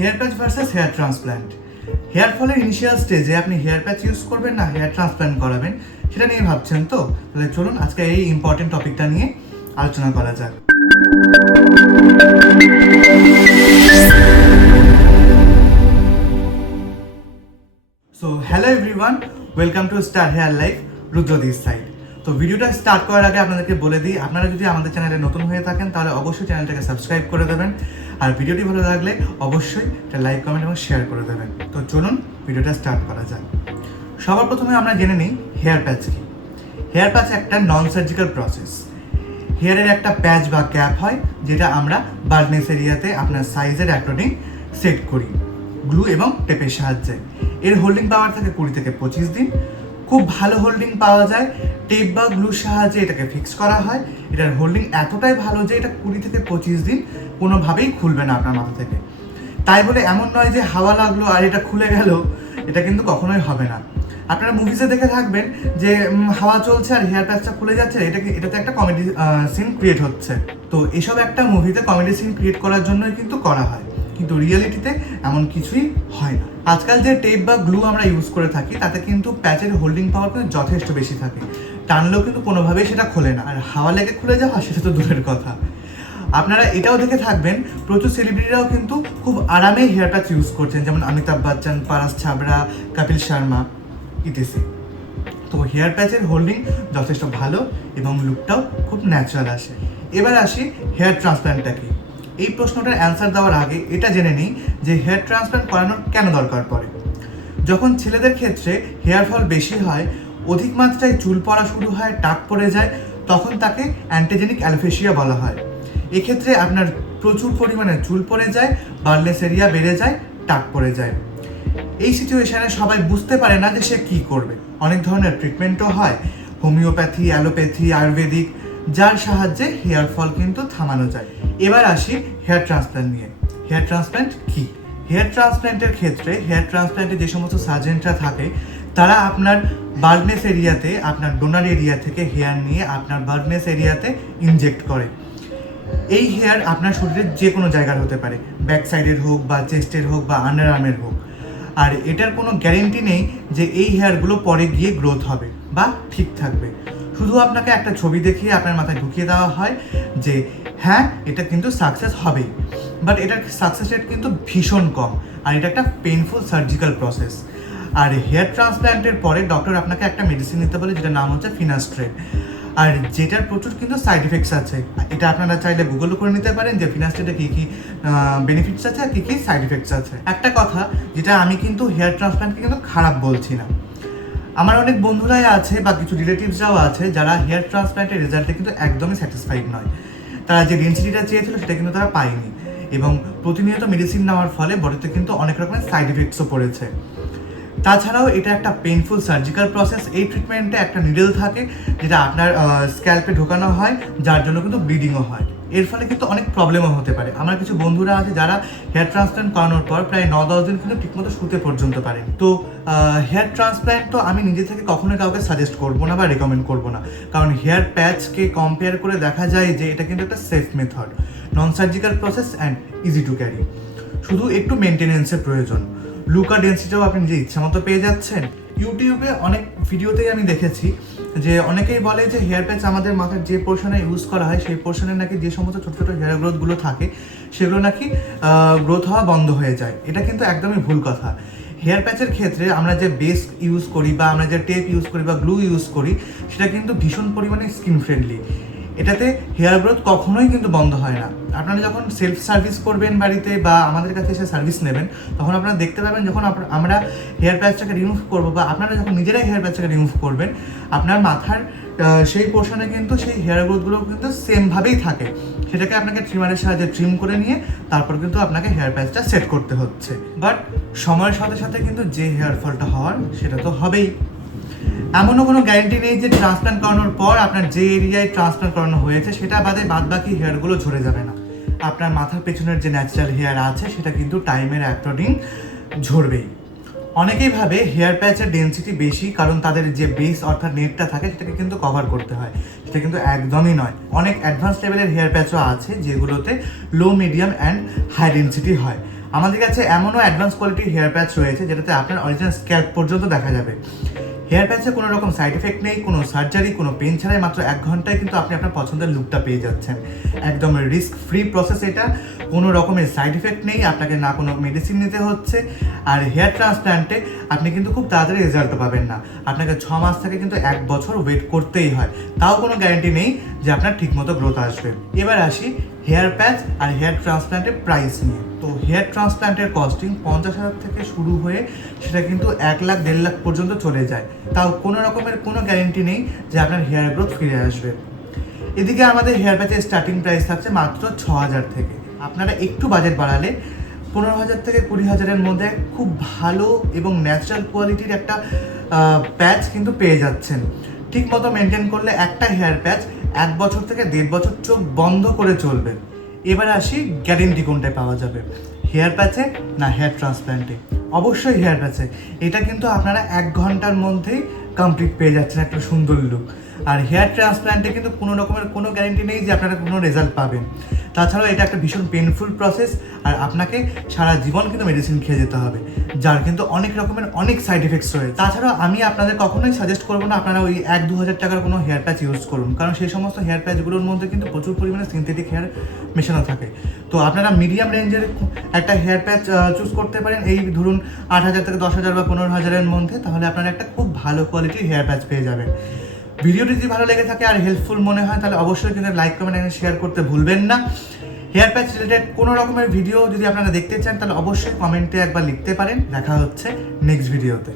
Hair patch versus hair transplant. Hair ফলের initial স্টেজে আপনি হেয়ার প্যাচ ইউজ করবেন না হেয়ার ট্রান্সপ্ল্যান্ট করাবেন, সেটা নিয়ে ভাবছেন তো? তাহলে চলুন আজকে এই ইম্পর্টেন্ট টপিকটা নিয়ে আলোচনা করা যাক। So hello everyone, welcome to Star Hair Life, Rudra this side. তো ভিডিওটা স্টার্ট করার আগে আপনাদেরকে বলে দিই, আপনারা যদি আমাদের চ্যানেলে নতুন হয়ে থাকেন তাহলে অবশ্যই চ্যানেলটাকে সাবস্ক্রাইব করে দেবেন, আর ভিডিওটি ভালো লাগলে অবশ্যই একটা লাইক, কমেন্ট এবং শেয়ার করে দেবেন। তো চলুন ভিডিওটা স্টার্ট করা যাক। সবার প্রথমে আমরা জেনে নিই হেয়ার প্যাচ কি। হেয়ার প্যাচ একটা নন সার্জিক্যাল প্রসেস। হেয়ারের একটা প্যাচ বা ক্যাপ হয়, যেটা আমরা বার্ডনেস এরিয়াতে আপনার সাইজের অ্যাকর্ডিং সেট করি গ্লু এবং টেপের সাহায্যে। এর হোল্ডিং পাওয়ার থাকে 20 থেকে 25 দিন। খুব ভালো হোল্ডিং পাওয়া যায় টেপ বা গ্লুর সাহায্যে এটাকে ফিক্স করা হয়। এটার হোল্ডিং এতটাই ভালো যে এটা 20 থেকে 25 দিন কোনোভাবেই খুলবে না আপনার মাথা থেকে। তাই বলে এমন নয় যে হাওয়া লাগলো আর এটা খুলে গেল, এটা কিন্তু কখনোই হবে না। আপনারা মুভিজে দেখে থাকবেন যে হাওয়া চলছে আর হেয়ার প্যাচটা খুলে যাচ্ছে, এটাতে একটা কমেডি সিন ক্রিয়েট হচ্ছে। তো এসব একটা মুভিতে কমেডি সিন ক্রিয়েট করার জন্যই কিন্তু করা হয়, কিন্তু রিয়েলিটিতে এমন কিছুই হয় না। আজকাল যে টেপ বা গ্লু আমরা ইউজ করে থাকি তাতে কিন্তু প্যাচের হোল্ডিং পাওয়ার কিন্তু যথেষ্ট বেশি থাকে, টানলেও কিন্তু কোনোভাবেই সেটা খোলে না, আর হাওয়া লেগে খুলে যাওয়া সেটা তো দূরের কথা। আপনারা এটাও দেখে থাকবেন প্রচুর সেলিব্রিটিরাও কিন্তু খুব আরামে হেয়ার প্যাচ ইউজ করছেন, যেমন অমিতাভ বচ্চন, পারাস ছাবড়া, কপিল শর্মা ইত্যাদি। তো হেয়ার প্যাচের হোল্ডিং যথেষ্ট ভালো এবং লুকটাও খুব ন্যাচারাল আসে। এবার আসি হেয়ার ট্রান্সপ্ল্যান্টটা কি। এই প্রশ্নটার অ্যান্সার দেওয়ার আগে এটা জেনে নিই যে হেয়ার ট্রান্সপ্ল্যান্ট করানোর কেন দরকার পড়ে। যখন ছেলেদের ক্ষেত্রে হেয়ার ফল বেশি হয়, অধিক মাত্রায় চুল পড়া শুরু হয়, টাক পড়ে যায়, তখন তাকে অ্যান্টিজেনিক অ্যালোপেশিয়া বলা হয়। এক্ষেত্রে আপনার প্রচুর পরিমাণে চুল পড়ে যায়, বার্ডনেস এরিয়া বেড়ে যায়, টাক পড়ে যায়। এই সিচুয়েশনে সবাই বুঝতে পারে না যে সে কী করবে। অনেক ধরনের ট্রিটমেন্টও হয়, হোমিওপ্যাথি, অ্যালোপ্যাথি, আয়ুর্বেদিক, যার সাহায্যে হেয়ার ফল কিন্তু থামানো যায়। এবার আসি হেয়ার ট্রান্সপ্ল্যান্ট নিয়ে। হেয়ার ট্রান্সপ্ল্যান্ট কি? হেয়ার ট্রান্সপ্ল্যান্টের ক্ষেত্রে হেয়ার ট্রান্সপ্ল্যান্টে যে সমস্ত সার্জেনরা থাকে তারা আপনার বার্ডনেস এরিয়াতে, আপনার ডোনার এরিয়া থেকে হেয়ার নিয়ে আপনার বার্ডনেস এরিয়াতে ইনজেক্ট করে। এই হেয়ার আপনার শরীরের যে কোনো জায়গার হতে পারে, ব্যাক সাইডের হোক বা চেস্টের হোক বা আন্ডার আর্মের হোক, আর এটার কোনো গ্যারেন্টি নেই যে এই হেয়ারগুলো পরে গিয়ে গ্রোথ হবে বা ঠিক থাকবে। শুধু আপনাকে একটা ছবি দেখিয়ে আপনার মাথায় ঢুকিয়ে দেওয়া হয় যে হ্যাঁ এটা কিন্তু সাকসেস হবেই, বাট এটার সাকসেস রেট কিন্তু ভীষণ কম, আর এটা একটা পেইনফুল সার্জিক্যাল প্রসেস। আর হেয়ার ট্রান্সপ্ল্যান্টের পরে ডক্টর আপনাকে একটা মেডিসিন নিতে বলে, যেটার নাম হচ্ছে ফিনাস্ট্রেট, আর যেটার প্রচুর কিন্তু সাইড এফেক্টস আছে। এটা আপনারা চাইলে গুগলও করে নিতে পারেন যে ফিনাস্ট্রেটে কী কী বেনিফিটস আছে আর কী কী সাইড এফেক্টস আছে। একটা কথা, যেটা আমি কিন্তু হেয়ার ট্রান্সপ্ল্যান্টকে কিন্তু খারাপ বলছি না। আমার অনেক বন্ধুরাই আছে বা কিছু রিলেটিভসরাও আছে যারা হেয়ার ট্রান্সপ্ল্যান্টের রেজাল্টে কিন্তু একদমই স্যাটিসফাইড নয়। তারা যে ডেন্সিটিটা চেয়েছিল সেটা কিন্তু তারা পায়নি, এবং প্রতিনিয়ত মেডিসিন নেওয়ার ফলে বডিতে কিন্তু অনেক রকমের সাইড এফেক্টসও পড়েছে। তাছাড়াও এটা একটা পেইনফুল সার্জিক্যাল প্রসেস। এই ট্রিটমেন্টে একটা নিডল থাকে যেটা আপনার স্ক্যাল্পে ঢোকানো হয়, যার জন্য কিন্তু ব্লিডিংও হয়। এর ফলে কিন্তু অনেক প্রবলেমও হতে পারে। আমার কিছু বন্ধুরা আছে যারা হেয়ার ট্রান্সপ্ল্যান্ট করানোর পর প্রায় 9-10 দিন কিন্তু ঠিকমতো শুতে পর্যন্ত পারেন। তো হেয়ার ট্রান্সপ্ল্যান্ট তো আমি নিজে থেকে কখনোই কাউকে সাজেস্ট করবো না বা রেকমেন্ড করবো না, কারণ হেয়ার প্যাচকে কম্পেয়ার করে দেখা যায় যে এটা কিন্তু একটা safe method, non surgical process and easy to carry. শুধু একটু মেনটেনেন্সের প্রয়োজন। লুক আর ডেন্সিটিও আপনি নিজে ইচ্ছা মতো পেয়ে যাচ্ছেন। ইউটিউবে অনেক ভিডিওতেই আমি দেখেছি যে অনেকেই বলে যে হেয়ার প্যাচ আমাদের মাথার যে পোর্শনে ইউজ করা হয় সেই পোর্শনে নাকি যে সমস্ত ছোটো ছোটো হেয়ার গ্রোথগুলো থাকে সেগুলো নাকি গ্রোথ হওয়া বন্ধ হয়ে যায়। এটা কিন্তু একদমই ভুল কথা। হেয়ার প্যাচের ক্ষেত্রে আমরা যে বেস ইউজ করি বা আমরা যে টেপ ইউজ করি বা গ্লু ইউজ করি সেটা কিন্তু ভীষণ পরিমাণে স্কিন ফ্রেন্ডলি। এটাতে হেয়ার গ্রোথ কখনোই কিন্তু বন্ধ হয় না। আপনারা যখন সেলফ সার্ভিস করবেন বাড়িতে বা আমাদের কাছে এসে সার্ভিস নেবেন, তখন আপনারা দেখতে পাবেন যখন আমরা হেয়ার প্যাচটাকে রিমুভ করবো বা আপনারা যখন নিজেরাই হেয়ার প্যাচটাকে রিমুভ করবেন, আপনার মাথার সেই পোর্শনে কিন্তু সেই হেয়ার গ্রোথগুলো কিন্তু সেমভাবেই থাকে। সেটাকে আপনাকে ট্রিমারের সাহায্যে ট্রিম করে নিয়ে তারপর কিন্তু আপনাকে হেয়ার প্যাচটা সেট করতে হচ্ছে। বাট সময়ের সাথে সাথে কিন্তু যে হেয়ার ফলটা হওয়ার সেটা তো হবেই। এমনও কোনো গ্যারেন্টি নেই যে ট্রান্সপ্ল্যান্ট করানোর পর আপনার যে এরিয়ায় ট্রান্সপ্ল্যান্ট করানো হয়েছে সেটা বাদে বাদ বাকি হেয়ারগুলো ঝরে যাবে না। আপনার মাথার পেছনের যে ন্যাচারাল হেয়ার আছে সেটা কিন্তু টাইমের অ্যাকর্ডিং ঝরবেই। অনেকেই ভাবে হেয়ার প্যাচের ডেন্সিটি বেশি কারণ তাদের যে বেস অর্থাৎ নেটটা থাকে সেটাকে কিন্তু কভার করতে হয়, সেটা কিন্তু একদমই নয়। অনেক অ্যাডভান্স লেভেলের হেয়ার প্যাচও আছে যেগুলোতে লো, মিডিয়াম অ্যান্ড হাই ডেন্সিটি হয়। আমাদের কাছে এমনও অ্যাডভান্স কোয়ালিটির হেয়ার প্যাচ রয়েছে যেটাতে আপনার অরিজিনাল স্ক্যাল্প পর্যন্ত দেখা যাবে। হেয়ার প্যাচে কোনো রকম সাইড এফেক্ট নেই, কোনো সার্জারি, কোনো পেন ছাড়াই মাত্র 1 ঘন্টায় কিন্তু আপনি আপনার পছন্দের লুকটা পেয়ে যাচ্ছেন। একদম রিস্ক ফ্রি প্রসেস এটা, কোনো রকমের সাইড এফেক্ট নেই, আপনাকে না কোনো মেডিসিন নিতে হচ্ছে। আর হেয়ার ট্রান্সপ্ল্যান্টে আপনি কিন্তু খুব তাড়াতাড়ি রেজাল্ট পাবেন না, আপনাকে 6 মাস থেকে কিন্তু 1 বছর ওয়েট করতেই হয়, তাও কোনো গ্যারান্টি নেই যে আপনার ঠিকমতো গ্রোথ আসবে। এবার আসি হেয়ার প্যাচ আর হেয়ার ট্রান্সপ্ল্যান্টের প্রাইস নিয়ে। তো হেয়ার ট্রান্সপ্ল্যান্টের কস্টিং 50,000 থেকে শুরু হয়ে সেটা কিন্তু 1 লাখ 1.5 লাখ পর্যন্ত চলে যায়, তাও কোনো রকমের কোনো গ্যারেন্টি নেই যে আপনার হেয়ার গ্রোথ ফিরে আসবে। এদিকে আমাদের হেয়ার প্যাচের স্টার্টিং প্রাইস থাকছে মাত্র 6,000 থেকে। আপনারা একটু বাজেট বাড়ালে 15,000 থেকে 20,000-এর মধ্যে খুব ভালো এবং ন্যাচারাল কোয়ালিটির একটা প্যাচ কিন্তু পেয়ে যাচ্ছেন। ঠিক মতো মেনটেন করলে একটা হেয়ার প্যাচ 1 বছর থেকে 1.5 বছর চোখ বন্ধ করে চলবে। এবার আসি গ্যারেন্টি কোনটায় পাওয়া যাবে, হেয়ার প্যাচে না হেয়ার ট্রান্সপ্ল্যান্টে? অবশ্যই হেয়ার প্যাচে। এটা কিন্তু আপনারা 1 ঘন্টার মধ্যেই কমপ্লিট পেয়ে যাচ্ছেন একটা সুন্দর লুক। আর হেয়ার ট্রান্সপ্ল্যান্টে কিন্তু কোনো রকমের কোনো গ্যারেন্টি নেই যে আপনারা কোনো রেজাল্ট পাবেন। তাছাড়াও এটা একটা ভীষণ পেনফুল প্রসেস, আর আপনাকে সারা জীবন কিন্তু মেডিসিন খেয়ে যেতে হবে, যার কিন্তু অনেক রকমের অনেক সাইড এফেক্টস রয়েছে। তাছাড়াও আমি আপনাদের কখনোই সাজেস্ট করবো না আপনারা ওই 1-2 হাজার টাকার কোনো হেয়ার প্যাচ ইউজ করুন, কারণ সেই সমস্ত হেয়ার প্যাচগুলোর মধ্যে কিন্তু প্রচুর পরিমাণে সিনথেটিক হেয়ার মেশানো থাকে। তো আপনারা মিডিয়াম রেঞ্জের একটা হেয়ার প্যাচ চুজ করতে পারেন, এই ধরুন 8,000 থেকে 10,000 বা 15,000-এর মধ্যে, তাহলে আপনারা একটা খুব ভালো কোয়ালিটির হেয়ার প্যাচ পেয়ে যাবেন। ভিডিওটি যদি ভালো লেগে থাকে আর হেল্পফুল মনে হয় তাহলে অবশ্যই কিন্তু লাইক, কমেন্ট এবং শেয়ার করতে ভুলবেন না। হেয়ার প্যাচ রিলেটেড কোনো রকমের ভিডিও যদি আপনারা দেখতে চান তাহলে অবশ্যই কমেন্টে একবার লিখতে পারেন। দেখা হচ্ছে নেক্সট ভিডিওতে।